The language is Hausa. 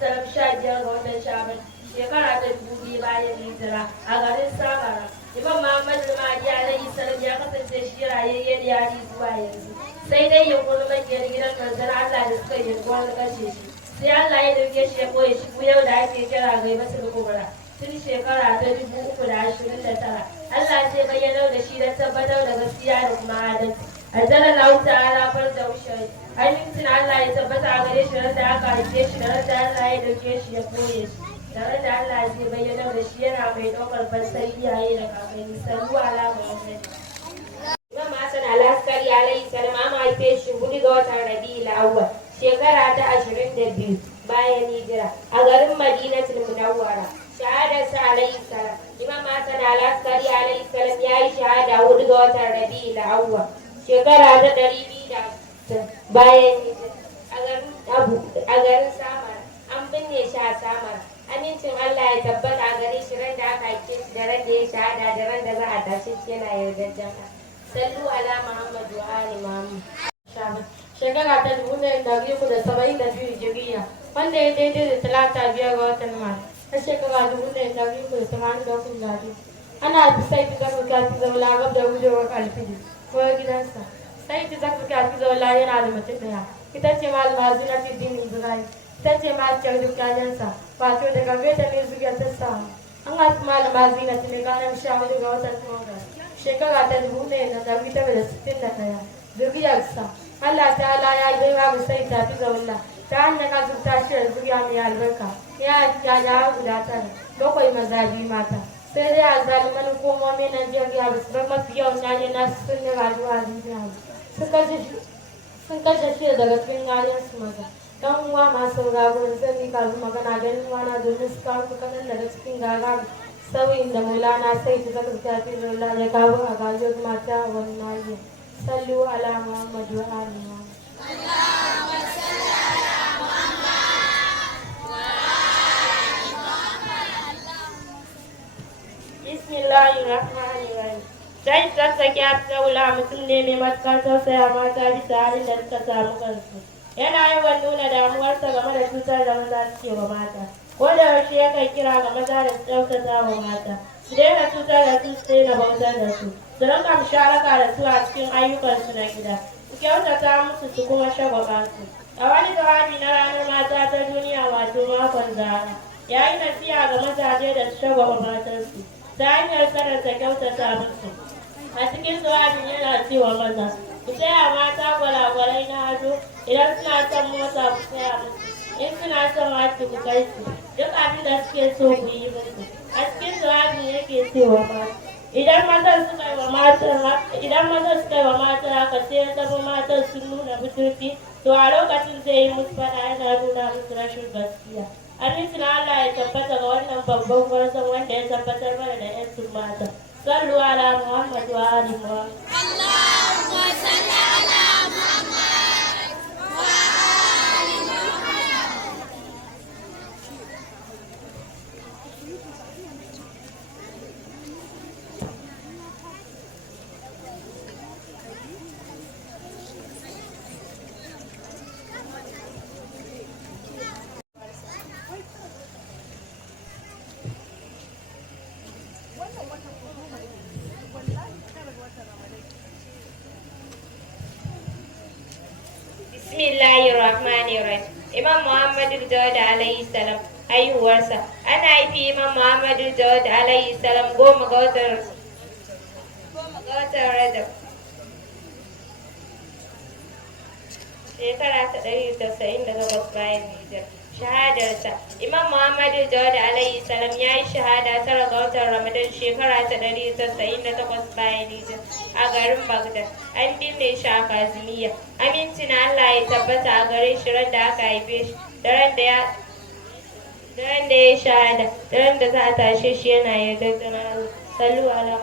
salam 15 ga watan Shaban shekara ta 2000 bayan hijira a garin Samara. Imam Muhammad al-Mahdi alaihi salam ya kasance shi rayayye ne har zuwa yanzu. Sai dai yunkurin makiyar gidan manzon Allah da suka yi wani kashe shi. Sai Allah ya dauke shi ya koye shi yau da ake kira Gaibatul Kubra. Tun shekara ta 329 Allah ce bayyana da shi don tabbatar da gaskiya da kuma adalci. Azzala lahu ta'ala farda ushari. Amincin Allah ya tabbata a gare shi da aka haife shi da da Allah ya dauke shi ya koye shi. Tare da Allah zai bayyana da shi yana mai ɗaukar fansar iyaye da kakanni sallu ala Muhammad. Imam Hassan al-Askari alaihi salam an haife shi 4 ga watan Rabiul Awwal shekara ta 22 bayan hijira a garin Madinatul Munawwara. Shahadarsa alaihi salam. Imam Hassan al-Askari alaihi salam ya yi shahada 4 ga watan Rabiul Awwal shekara ta 200 bayan hijira a garin Samar. An binne shi a Samar. Amincin Allah ya tabbata a gare shi ran da aka haife shi da ran da ya shahada da ran da za a tashi shi yana yardajjen ka. Sallu ala Muhammad wa ali Muhammad. Shekara ta 1372 Hijiriya wanda ya daidai da talata 5 ga watan Mars ta shekara 1383 Miladi. Ana sai ta zaka ta zaula gab da wujewar alfiji ko gidansa. Sai ta zaka ta zaula yana da mace daya. Ita ce malama Zinatuddin Ibrahim. Ita ce mahaifiyar duk ƴaƴansa wato daga gare ne zuwa ta samu. An haifi malama Zinatu ne ranar 14 ga watan Agusta shekara ta 1961. Zuriyarsa Allah ta'ala ya jira da sai ta fi zaula ta hanyar azurta shi da zuriya mai albarka ya haifi ƴaƴa guda 9 7 maza 2 mata. Sai dai a zaluman hukumomin Najeriya ba su bar mafi yawan ƴaƴan nasu sun yi rayuwa a duniya ba. Sun kashe shi daga cikin ƴaƴansu maza. Dan uwa masu sauraro zan yi kazu magana ganin wana domin su kawo kaɗan daga cikin gagaru sauyin da Maulana sai ta zaka tafi da ya kawo a gajiyar mata a wani nahiya. Sallu ala Muhammad wa ali Muhammad. Allahumma salli ala Muhammad wa ali Muhammad. Bismillahir Rahmanir Rahim. Sai sassake a tsaula mutum ne mai matukar tausaya mata bisa halin da suka samu kansu. Yana yawan nuna damuwarsa game da cutar da maza suke wa mata. Ko da yaushe yakan kira ga maza da su kyautata wa mata. Su daina cutar da su daina bautar da su. Su rinka musharaka da su a cikin ayyukansu na gida. Su kyautata musu su kuma shagwaba su. A wani jawabi na ranar mata ta duniya wato makon Zahra, ya yi nasiha ga mazaje da su shagwaba matarsu ta hanyar karanta kyautata musu. A cikin jawabin yana cewa maza, ku tsaya mata gwalagwalai na ado idan suna son motsa ku tsaya musu, in suna son wacce ku kai su, duk abin da suke so ku yi musu. A cikin jawabin yake cewa mata, idan mazan suka yi wa matan haka sai ya zama matan sun nuna butulci, to a lokacin zai yi musu fada yana nuna musu rashin gaskiya. Amincin Allah ya tabbata ga wannan babban gwarzon wanda ya tabbatar mana da 'yancin mata. Sallu ala Muhammad wa ali Muhammad. Allahumma salli ala Muhammad wa ali Muhammad. Bismillahirrahmanirrahim. Imam Muhammad al-Jawad alayhi salam haihuwarsa. Ana haifi Imam Muhammad al-Jawad alayhi salam 10 ga watan Rajab shekara ta 198 bayan hijira. Shahadarsa. Imam Muhammad al-Jawad alayhi salam ya yi shahada 9 ga watan Ramadan shekara ta 198 bayan hijira a garin Baghdad. An binne shi a Kazimiya. Amincin Allah ya tabbata a gare shi ran da aka haife shi, da ran da ya shahada, da ran da za a tashe shi yana yarda da Allah. Sallu ala